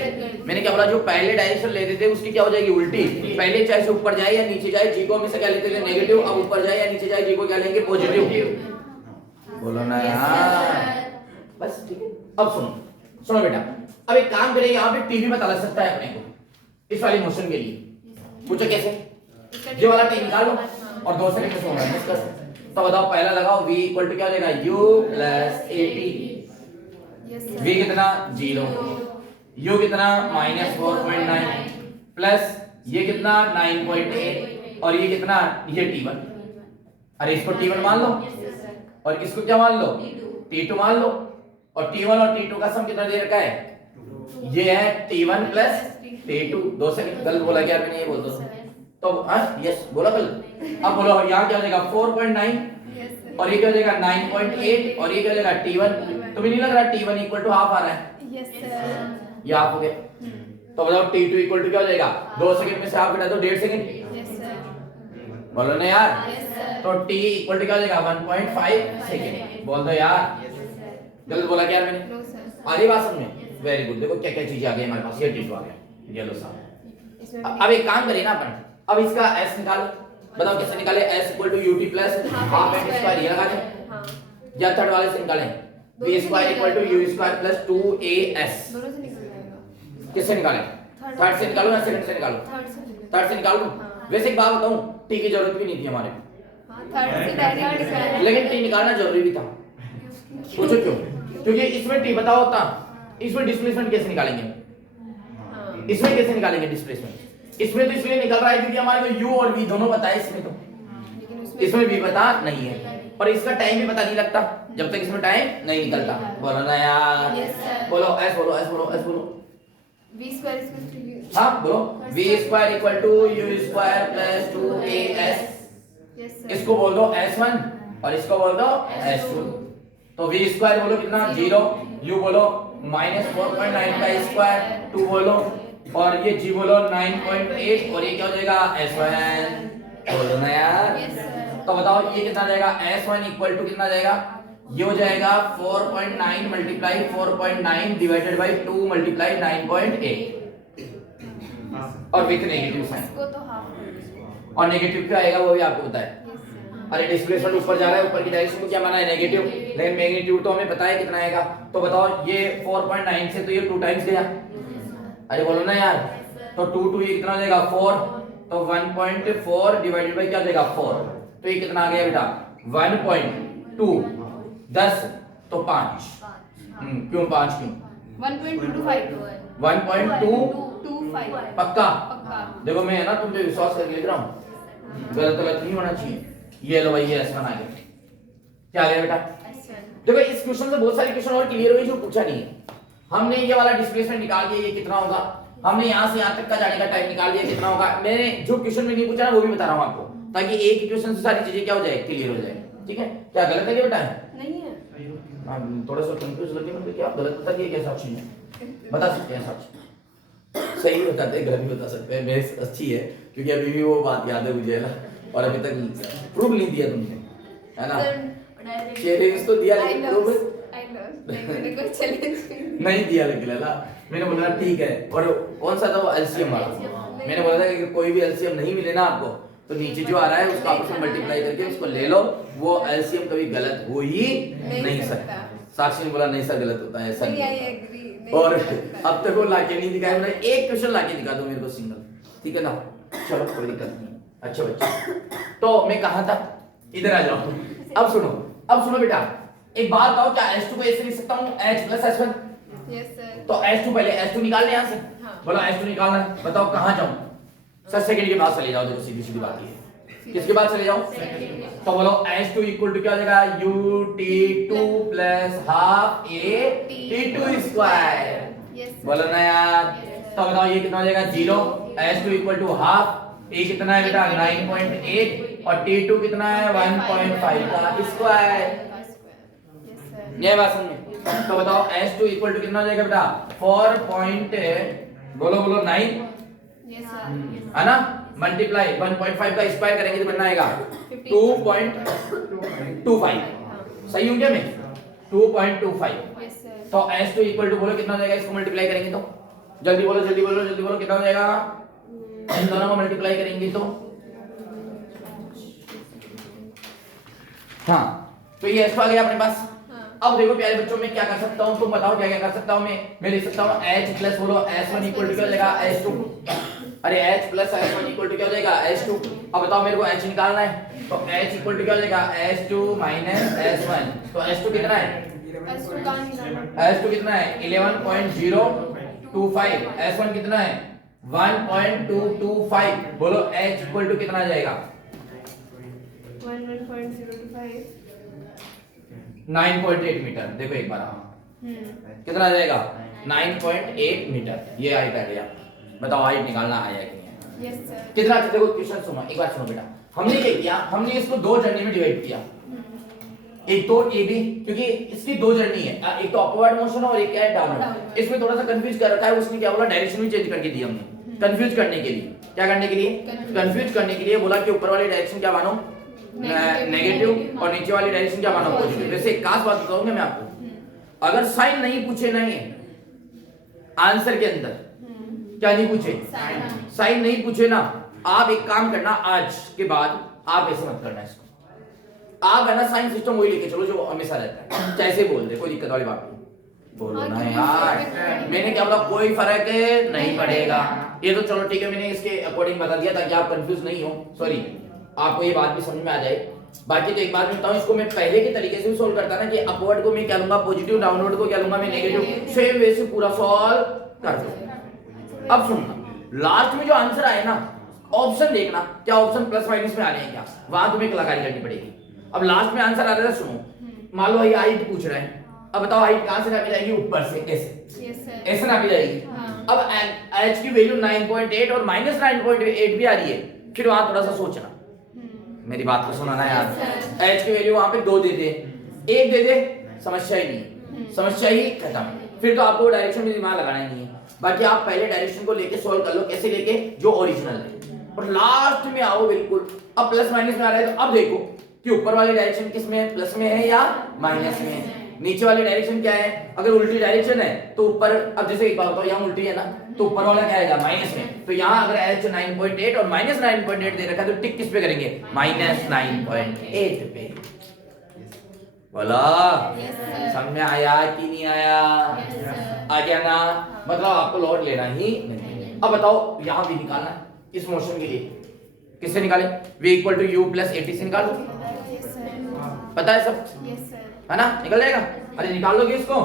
मैंने क्या बोला, जो पहले डायरेक्शन लेते थे उसकी क्या हो जाएगी उल्टी, पहले चाहे से ऊपर जाए या नीचे जाए, जी को हमेशा क्या लेते थे नेगेटिव, अब ऊपर जाए या नीचे जाए जी को क्या लेंगे पॉजिटिव। बोलो ना यार, बस ठीक है। अब सुनो सुनो बेटा, अब एक काम करें, यहाँ पे टी भी पता लग सकता है अपने को इस वाली मोशन के लिए। पूछो कैसे? ये वाला टी निकाल लो और 2 सेकंड में सोना है इसका। तो बताओ पहला लगाओ v इक्वल टू क्या हो जाएगा u plus at। Yes v कितना 0, u कितना -4.9 प्लस ये कितना 9.8 और ये कितना ये t1। अरे इसको t1 मान लो और इसको क्या मान लो t2 मान लो, और t1 और t2 का सम कितना दे रखा है? ये है t1 प्लस t2। 2 सेकंड गलत बोला क्या मैंने? ये बोल दो तो यस बोला गलत। अब बोलो यहाँ क्या हो जाएगा 4.9 यस और ये क्या हो जाएगा 9.8 और ये क्या हो जाएगा t1। तुम्हें नहीं लग रहा t1 इक्वल टू हाफ आ रहा है? यस सर ये हाफ हो गया। तो बताओ t2 इक्वल टू क्या हो जाएगा? 2 सेकंड में से हाफ घटा दो 1.5 सेकंड। यस सर बोलो ना यार। यस सर तो t इक्वल टू क्या हो जाएगा 1.5 सेकंड। बोल दो यार। गलत बोला क्या मैंने? नो सर आ रही बात समझ में? Very good. देखो क्या क्या चीजें आ गई हमारे पास। ये टिश्यू आ गया, ये लो साहब। इसमें अब एक काम करिए ना अपन, अब इसका s निकालो। बताओ कैसे निकाले? s equal to ut plus half M square ये लगा दें, हाँ या थर्ड वाले से निकालें v square equal to u square plus 2as। दोनों से निकल जाएगा। किससे निकालें? थर्ड से निकालो या सेकंड से निकालो? थर्ड से निकल थर्ड से निकाल दूं? हाँ। वैसे एक बात बताऊं, t की जरूरत भी नहीं थी हमारे, हाँ थर्ड से डायरेक्ट निकाल लेकिन t निकालना जरूरी भी था। पूछो क्यों? क्योंकि इसमें t बताओ होता, इसमें डिस्प्लेसमेंट कैसे निकालेंगे? हाँ इसमें कैसे निकालेंगे डिस्प्लेसमेंट? इसमें तो इसलिए निकल रहा है क्योंकि हमारे को u और v दोनों पता है इसमें, तो लेकिन इसमें v पता नहीं है और इसका टाइम भी पता नहीं लगता जब तक इसमें टाइम नहीं निकलता। बोलो ना यार। Yes, sir. बोलो s बोलो s बोलो s बोलो। v square equal to u। हाँ बोलो v square equal to u square plus 2as। Yes sir इसको बोल दो s1 और इसको बोल दो s2। तो v स्क्वायर बोलो कितना 0, u बोलो -4.9 का स्क्वायर, 2 बोलो और ये g बोलो 9.8 और ये क्या हो जाएगा s1। बोलो ना यार। यस सर तो बताओ ये कितना आ जाएगा? s1 इक्वल टू कितना आ जाएगा? ये हो जाएगा 4.9 मल्टीप्लाई 4.9 डिवाइडेड बाय 2 मल्टीप्लाई 9.8 और विथ नेगेटिव साइन। इसको तो हाफ और नेगेटिव क्या आएगा वो भी आपको पता है। यस सर अरे डिस्प्लेसमेंट ऊपर जा रहा है, ऊपर की डायरेक्शन को क्या माना है? नेगेटिव, लेकिन मैग्नीट्यूड तो हमें पता है कितना आएगा। तो बताओ ये 4.9 से तो ये 2 टाइम्स गया। अरे बोलो ना यार। तो 2 ये कितना हो जाएगा 4, तो 1.4 डिवाइडेड बाय क्या हो जाएगा 4, तो ये कितना आ गया बेटा 1.2 10 तो 5। क्यों 5 क्यों? 1.225 1.2 पक्का? पक्का देखो मैं है ना तुम पे विश्वास करके लिख रहा हूँ, गलत गलत नहीं होना चाहिए। ये लो भाई ये s1 आ गया। क्या आ गया बेटा? देखो इस क्वेश्चन से बहुत सारे क्वेश्चन और क्लियर हुए जो पूछा नहीं है। हमने ये वाला डिस्प्लेसमेंट निकाल दिया, ये कितना होगा। हमने यहाँ से यहाँ तक का जाने का टाइम निकाल दिया कितना होगा। मैंने जो क्वेश्चन में नहीं पूछा ना वो भी बता रहा हूँ आपको, ताकि एक ही क्वेश्चन से सारी चीजें क्या हो जाए क्लियर हो जाए। ठीक है? क्या गलत है क्या बेटा? नहीं है थोड़ा सा कंफ्यूज लगे मतलब क्या गलत बता दिया क्या? साक्षी ने बता सकते हैं, साक्षी सही बताते हैं गलत भी बता सकते हैं। मेरे अच्छी है क्योंकि अभी भी वो बात याद है मुझे ना, और अभी तक प्रूफ नहीं दिया तुमने, है ना? चैलेंज तो दिया आई लेकिन लव प्रूफ आई लव मैंने कोई चैलेंज नहीं दिया लेकिन है ना। मैंने बोला ठीक है। और कौन सा था वो? एलसीएम वाला। मैंने बोला था कि कोई भी एलसीएम नहीं मिले ना आपको तो नीचे जो आ रहा है उसको आपस में मल्टीप्लाई करके उसको ले लो। वो एलसीएम कभी गलत हो ही नहीं सकता। साक्षी ने बोला नहीं सर गलत होता है, ऐसा नहीं आई नहीं। एग्री और अब तक वो लाके नहीं दिखाया। मैंने एक क्वेश्चन लाके दिखा दो मेरे को सिंगल, ठीक है ना? चलो कोई दिक्कत नहीं। अच्छा बच्चे, तो मैं कहा था, इधर आ जाओ। अब सुनो बेटा, एक बात बताओ, क्या h2 को ऐसे लिख सकता हूँ h plus h1? Yes sir तो h2 पहले h2 निकाल ले यहाँ से। हाँ। बोलो h2 निकालना है, बताओ कहाँ जाऊँ? सर सेकंड के बाद चले जाओ। देखो सीधी सीधी बात है, किसके बाद चले जाओ? तो बोलो h2 इक्वल टू क्या हो जाएगा? ut2 plus half a t2 square. Yes बोलो ना यार। तो बताओ ये कितना हो जाएगा 0, h2 equal to half, a कितना है बेटा 9.8 और t2 कितना है 1.5 का स्क्वायर। यस सर ये बात समझ में? तो बताओ h2 इक्वल टू कितना हो जाएगा बेटा 4 पॉइंट बोलो 9 यस सर है ना, मल्टीप्लाई 1.5 का स्क्वायर करेंगे तो कितना आएगा 2.25। सही हूं क्या मैं? 2.25। यस सर तो h2 इक्वल टू बोलो कितना हो जाएगा, इसको मल्टीप्लाई करेंगे तो जल्दी बोलो कितना हो जाएगा? इन दोनों को मल्टीप्लाई करेंगे तो हाँ, तो ये h2 आ गया अपने पास। हाँ अब देखो प्यारे बच्चों मैं क्या कर सकता हूँ, तुम बताओ क्या क्या कर सकता हूँ मैं लिख सकता हूँ h प्लस बोलो s1 इक्वल टू क्या हो जाएगा h2। अरे h plus s1 equal to क्या हो जाएगा h2। अब बताओ मेरे को h निकालना है, तो h इक्वल टू क्या हो जाएगा h2 माइनस s1। तो h2 कितना है, S2 कहाँ निकालना? s2 कितना है 11.025, s1 कितना है 1.225। बोलो h इक्वल टू कितना आ जाएगा 11.025। 9.8 मीटर। देखो एक बार कितना आ जाएगा 9.8 मीटर, ये हाइट आ गया। बताओ हाइट निकालना आया कि नहीं? Yes sir. कितना अच्छा। देखो क्वेश्चन सुनो, एक बार सुनो बेटा, हमने क्या किया, हमने इसको दो जर्नी में डिवाइड किया। एक तो ए बी, क्योंकि इसकी दो जर्नी है, एक तो अपवर्ड मोशन और एक है डाउनवर्ड। इसमें थोड़ा सा कंफ्यूज कर रखा है, उसने क्या बोला डायरेक्शन भी चेंज करके दी हमने, कंफ्यूज करने के लिए। क्या करने के लिए, कंफ्यूज करने के लिए बोला कि ऊपर वाली डायरेक्शन क्या मानो नेगेटिव और नीचे वाली डायरेक्शन क्या मानो पॉजिटिव। वैसे एक खास बात बताऊंगा मैं आपको, अगर साइन नहीं पूछे नहीं है आंसर के अंदर, क्या नहीं पूछे, साइन नहीं पूछे ना, आप एक काम करना, आज के बाद आप ऐसे मत करना इसको, आप है ना साइन सिस्टम वही लेके चलो जो हमेशा रहता है, चाहे से बोल दे, कोई दिक्कत वाली बात नहीं। बोलो ना यार, मैंने क्या बोला, कोई फर्क नहीं पड़ेगा। ये तो चलो ठीक है, मैंने इसके अकॉर्डिंग बता दिया ताकि आप कंफ्यूज नहीं हो, सॉरी, आपको ये बात भी समझ में आ जाए। बाकी तो एक बात मैं बताऊं, इसको मैं पहले के तरीके से भी सोल्व करता ना कि अपवर्ड को मैं क्या लूंगा पॉजिटिव, डाउनवर्ड को क्या लूंगा मैं नेगेटिव, सेम वे से पूरा सॉल्व कर दो। अब सुनना, लास्ट में जो आंसर आए ना, ऑप्शन देखना, क्या ऑप्शन प्लस माइनस में आ रहे हैं क्या, वहां तुम्हें कलाकारी करनी पड़ेगी। अब लास्ट में आंसर आ रहा है, सुनो, मान लो ये हाइट पूछ रहे हैं, अब बताओ हाइट कहां से नापी जाएगी, ऊपर से ऐसे, ऐसे नापी जाएगी। अब h की वैल्यू 9.8 और माइनस 9.8 भी आ रही है, फिर वहां थोड़ा सा सोचना, मेरी बात को सुनाना यार। h की वैल्यू वहां पे 2 दे दे, 1 दे दे, समस्या ही नहीं, समस्या ही खत्म। फिर तो आपको डायरेक्शन में दिमाग लगाना ही नहीं है, बाकी आप पहले डायरेक्शन को लेके सॉल्व कर लो, कैसे लेके, जो ओरिजिनल है, और लास्ट में आओ बिल्कुल। अब प्लस माइनस में आ रहा है, तो अब देखो कि ऊपर वाली डायरेक्शन किस में है, प्लस में है या माइनस में है, नीचे वाली डायरेक्शन क्या है। अगर उल्टी डायरेक्शन है तो ऊपर, अब जैसे एक बात बताओ, यहाँ उल्टी है ना, तो ऊपर वाला क्या आएगा, माइनस में। तो यहाँ अगर h 9.8 और माइनस 9.8 दे रखा है, तो टिक किस पे करेंगे, माइनस 9.8 पे। बोला समझ में आया कि नहीं आया, आ गया ना, मतलब आपको लॉट लेना ही नहीं। अब बताओ यहाँ भी निकालना है इस मोशन के लिए, किससे निकाले, v equal to u plus 80 से निकालो, पता है सब, है ना, निकल जाएगा। अरे निकाल लोगे इसको,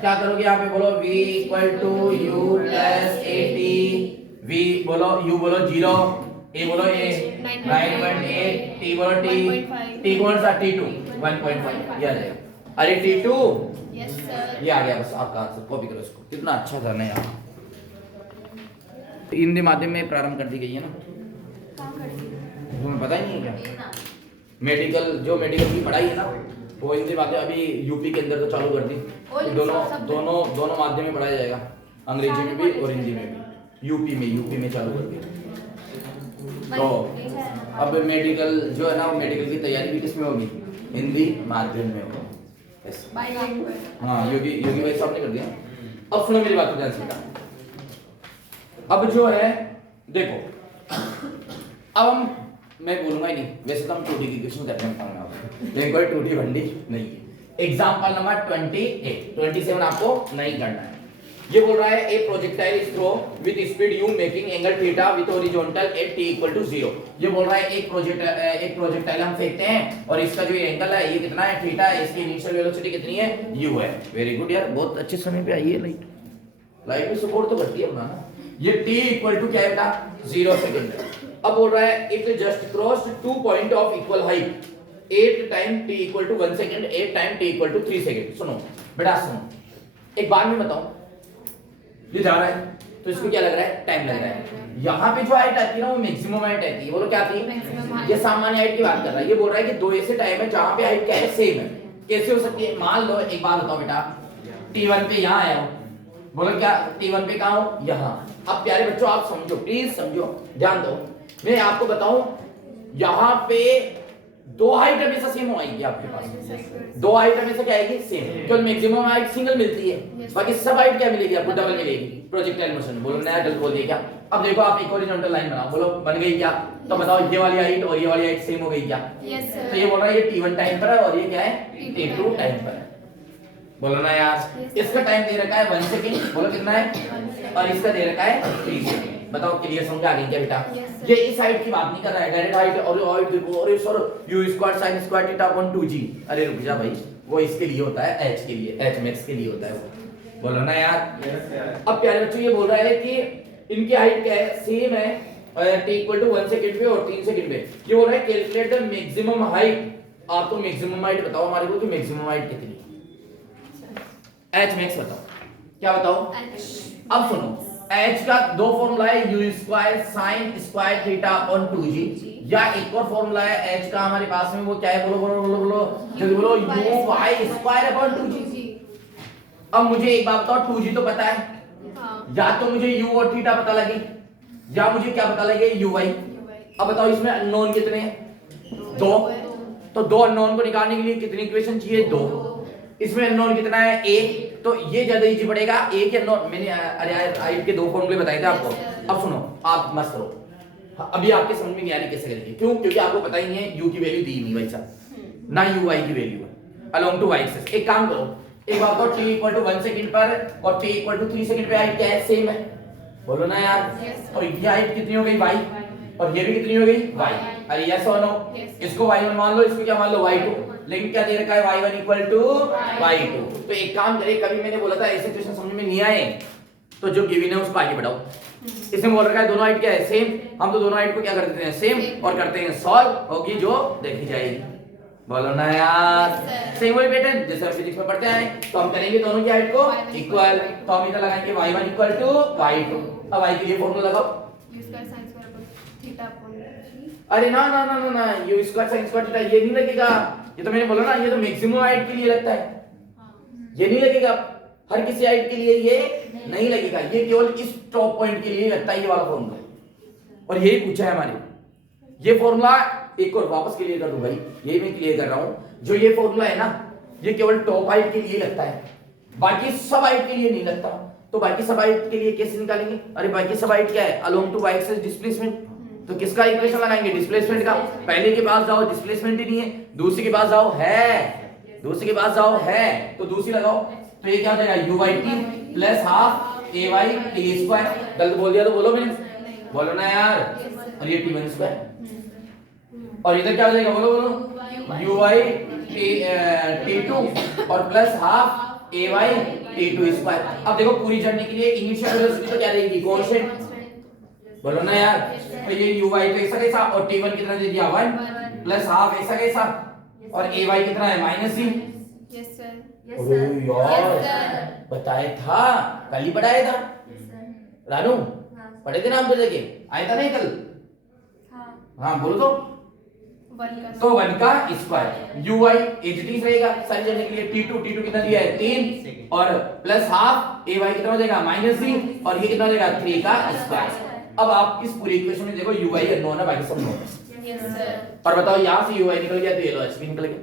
क्या करोगे यहाँ पे, बोलो v equal to u plus 80, v बोलो, u बोलो 0, a बोलो a 9.8, t बोलो t कौन सा, t2 1.5, ये आ जाएगा। अरे t2 ये आ गया, बस आपका आंसर, कॉपी करो इसको, कितना अच्छा था ना यार। हिंदी माध्यम में प्रारंभ कर दी गई है ना, तुम्हें पता ही नहीं है क्या, मेडिकल, जो मेडिकल की पढ़ाई है ना, वो हिंदी माध्यम अभी यूपी के अंदर तो चालू कर दी, दोनों माध्यम में पढ़ाया जाएगा, अंग्रेजी में भी और हिंदी में भी, यूपी में चालू कर दी। तो अब मेडिकल जो है ना, वो मेडिकल की तैयारी भी किस में होगी, हिंदी माध्यम में होगी। हाँ, योगी भाई साहब ने कर दिया। अब सुनो मेरी बात को ध्यान से बेटा, अब जो है देखो, अब हम, मैं बोलूंगा ही नहीं, वैसे तो हम 2D की क्वेश्चन करने में पाऊंगा आपको, लेकिन कोई 2D बंडी नहीं है। एग्जांपल नंबर 27 आपको नहीं करना है। ये बोल रहा है a projectile is throw with speed u making angle theta with horizontal at t equal to 0। ये बोल रहा है एक प्रोजेक्टाइल हम फेंकते हैं और इसका जो एंगल है ये कितना है, थीटा है, इसकी इनिशियल वेलोसिटी कितनी है, u है। वेरी गुड यार, बहुत अच्छे समय पे आई है लाइट भी सपोर्ट तो करती है अपना ना। ये t इक्वल टू क्या है बेटा, 0 सेकंड। अब बोल रहा है it just crossed 2 point of equal height 8 time t equal to 1 second, 8 time t equal to 3 second. सुनो बेटा सुनो, एक बात मैं बताऊं, ये जा रहा है तो इसको क्या लग रहा है, टाइम लग रहा है। यहाँ पे जो हाइट आती है ना, वो मैक्सिमम हाइट आती है, बोलो क्या आती है, ये सामान्य हाइट की बात कर रहा है। ये बोल रहा है कि दो ऐसे टाइम है जहाँ पे हाइट क्या है, सेम है। कैसे हो सकती है, मान लो एक बात बताओ बेटा, t1 पे यहाँ आया हूँ, बोलो क्या, t1 पे कहाँ हूँ, यहाँ। अब प्यारे बच्चों आप समझो, प्लीज समझो, ध्यान दो, मैं आपको बताऊं, यहाँ पे दो हाइट हमेशा सेम आएगी आपके पास, दो हाइट हमेशा क्या आएगी, सेम, क्योंकि मैक्सिमम हाइट सिंगल मिलती है, बाकी सब हाइट क्या मिलेगी आपको, डबल मिलेगी। प्रोजेक्टाइल मोशन, बोलो नया गलत बोल दिया क्या। अब देखो आप एक हॉरिजॉन्टल लाइन बनाओ, बोलो बन गई क्या, तो बताओ ये वाली हाइट और ये वाली हाइट सेम हो गई क्या। तो ये बोल रहा है ये t1 टाइम पर है और ये क्या है, t2 टाइम पर है। बोलो ना यार। इसका टाइम दे रखा है 1 सेकंड, बोलो कितना है, और इसका दे रखा है 3 सेकंड। बताओ क्लियर समझ आ गई क्या बेटा? ये इस हाइट की बात नहीं कर रहा है, डायरेक्ट हाइट और हाइट देखो, अरे sir u square sin square theta upon 2g। अरे रुक जा भाई, वो इसके लिए होता है, h के लिए, h मैक्स के लिए होता है वो। बोलो ना यार। अब प्यारे बच्चों ये बोल रहा है कि इनकी हाइट क्या है, सेम है, t इक्वल टू 1 सेकंड पे और 3 सेकंड पे। ये बोल रहा है कैलकुलेट द मैक्सिमम हाइट। आप तो मैक्सिमम हाइट बताओ हमारे को कि मैक्सिमम हाइट कितनी है, h मैक्स बताओ, क्या बताओ? अब सुनो, h का दो फॉर्मूला है, u square sin square theta upon 2g, या एक और फॉर्मूला है h का हमारे पास में, वो क्या है, बोलो बोलो बोलो बोलो जल्दी बोलो, u स्क्वायर अपॉन 2g। अब मुझे एक बात बताओ, 2g तो पता है, या तो मुझे u और थीटा पता लगे, या मुझे क्या पता लगे, uy। अब बताओ इसमें अननोन कितने हैं, 2, तो 2 अननोन को निकालने के लिए कितनी इक्वेशन चाहिए, 2। इसमें अननोन कितना है, 1, तो ये ज्यादा इजी पड़ेगा, एक ही अननोन। मैंने अरे हाइट के 2 फॉर्मूले बताए थे आपको। अब सुनो, आप मस्त करो, अभी आपके समझ में नहीं आ रही कैसे करेंगे, क्यों? क्योंकि आपको पता ही नहीं है, u की वैल्यू दी नहीं भाई साहब, ना uy की वैल्यू है अलोंग टू y एक्सिस। एक काम करो, एक बात तो t इक्वल टू 1 सेकंड पर और t इक्वल टू 3 सेकंड पे हाइट क्या है, सेम है, बोलो ना यार। तो ये हाइट कितनी हो गई, y, और ये भी कितनी हो गई, y। अरे यस और नो, इसको y1 मान लो, इसको क्या मान लो, y2, लेकिन क्या दे रखा है, y1 इक्वल टू y2। तो एक काम करें, कभी मैंने बोला था ऐसे क्वेश्चन समझ में नहीं आए तो जो गिवन है उसको आगे बढ़ाओ। इसमें बोल रखा है दोनों हाइट क्या है, सेम, हम तो दोनों हाइट को क्या कर देते हैं, सेम, और करते हैं सॉल्व, होगी जो देखी जाएगी। बोलो ना यार, सेम वही पैटर्न जैसे हम फिजिक्स में पढ़ते हैं, तो हम करेंगे दोनों की हाइट को इक्वल, तो हम इधर लगाएंगे y1 इक्वल टू y2। अब y के लिए फॉर्मूला लगाओ, u square sin square theta upon g। अरे ना ना ना ना ना, u square sin square theta ये नहीं लगेगा, ये तो मैंने बोला ना, ये तो मैक्सिमम हाइट के लिए लगता है, ये नहीं लगेगा हर किसी हाइट के लिए, ये नहीं लगेगा, ये केवल इस टॉप पॉइंट के लिए लगता है ये वाला फॉर्मूला। और यही पूछा है हमारे, ये फॉर्मूला एक और वापस क्लियर कर दूं भाई, ये मैं क्लियर कर रहा हूं, जो ये फॉर्मूला है ना, ये केवल टॉप हाइट के लिए लगता है, बाकी सब हाइट के लिए नहीं लगता। तो बाकी सब हाइट के लिए कैसे निकालेंगे, अरे बाकी सब हाइट क्या है, along to y axis displacement. तो किसका इक्वेशन लगाएंगे, डिस्प्लेसमेंट का। पहले के पास जाओ, डिस्प्लेसमेंट ही नहीं है, दूसरे के पास जाओ, है, दूसरे के पास जाओ, है, तो दूसरी लगाओ, तो ये क्या हो जाएगा, uyt plus half ay t square. गलत बोल दिया तो बोलो मैंने, बोलो ना यार, और ये t1 स्क्वायर, और इधर क्या हो जाएगा, बोलो बोलो, uy t2 और plus half ay t2 square. अब देखो पूरी जर्नी के लिए इनिशियल वेलोसिटी तो क्या रहेगी, कांस्टेंट, बोलो ना यार। तो ये uy तो ऐसा कैसा, और t1 कितना दे दिया, 1 प्लस हाफ ऐसा कैसा, और ay कितना है, -3। Yes sir. अरे यार बताया था, कल ही पढ़ाया था रानू, पढ़े थे ना हम तो लेके आया था नहीं कल, हाँ बोलो तो। 1 का तो 1 का स्क्वायर, uy एचटी रहेगा सारी जगह के लिए, t2 कितना दिया है, 3, और प्लस हाफ ay कितना हो जाएगा, -3, और ये कितना हो जाएगा, 3 का स्क्वायर। अब आप इस पूरी इक्वेशन में देखो uy अननोन है, बाकी सब नोन है। Yes sir. और बताओ यहां से uy निकल गया तो ये लो h भी निकल गया।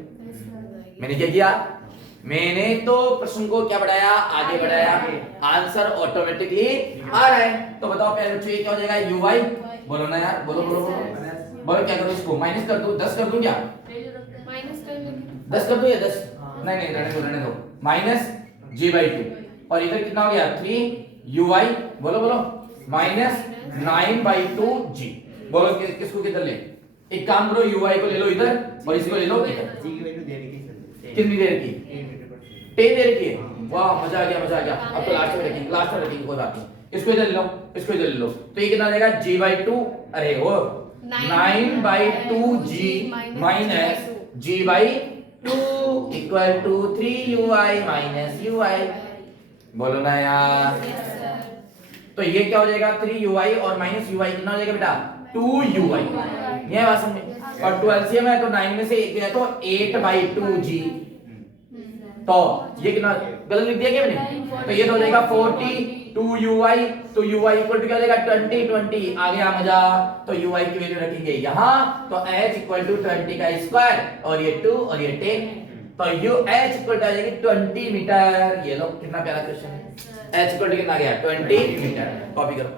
मैंने क्या किया, मैंने तो प्रश्न को क्या बढ़ाया, आगे बढ़ाया, आंसर ऑटोमेटिकली आ रहा है। तो बताओ पहले बच्चों ये क्या हो जाएगा, uy, बोलो ना यार, बोलो बोलो बोलो, बोलो क्या करूं, इसको माइनस कर दूं, 10 कर दूं क्या, माइनस कर लेंगे, 10 कर दूं या 10, नहीं नहीं रहने दो, माइनस j/2, और इधर कितना हो गया, 3uy, बोलो बोलो, माइनस 9/2g। बोलो किसको किधर ले, एक काम करो, uy को ले लो इधर और इसको ले लो इधर। कितनी देर की, 10 देर की है, वाह मजा आ गया मजा आ गया। अब तो लास्ट में रखेंगे, लास्ट में रखेंगे, कोई बात नहीं, इसको इधर ले लो, इसको इधर ले लो, तो ये कितना देगा, g/2, अरे वो 9/2g minus g/2 equal to 3uy minus uy। बोलो ना यार। तो ये क्या हो जाएगा, 3uy और माइनस uy कितना हो जाएगा बेटा, 2uy। ये बात समझे, और 2 एलसीएम है तो 9 में से 1 गया तो 8/2g। तो ये कितना गलत लिख दिया क्या मैंने, तो ये तो हो जाएगा 42uy, तो uy इक्वल टू क्या हो जाएगा, 20 आ गया मजा। तो uy की वैल्यू रखेंगे यहाँ, तो h इक्वल टू 20 का स्क्वायर, और ये 2 और ये 10, तो h इक्वल टू आ जाएगी 20 मीटर। ये लो कितना प्यारा क्वेश्चन है, h इक्वल टू कितना आ गया, 20 मीटर। कॉपी करो।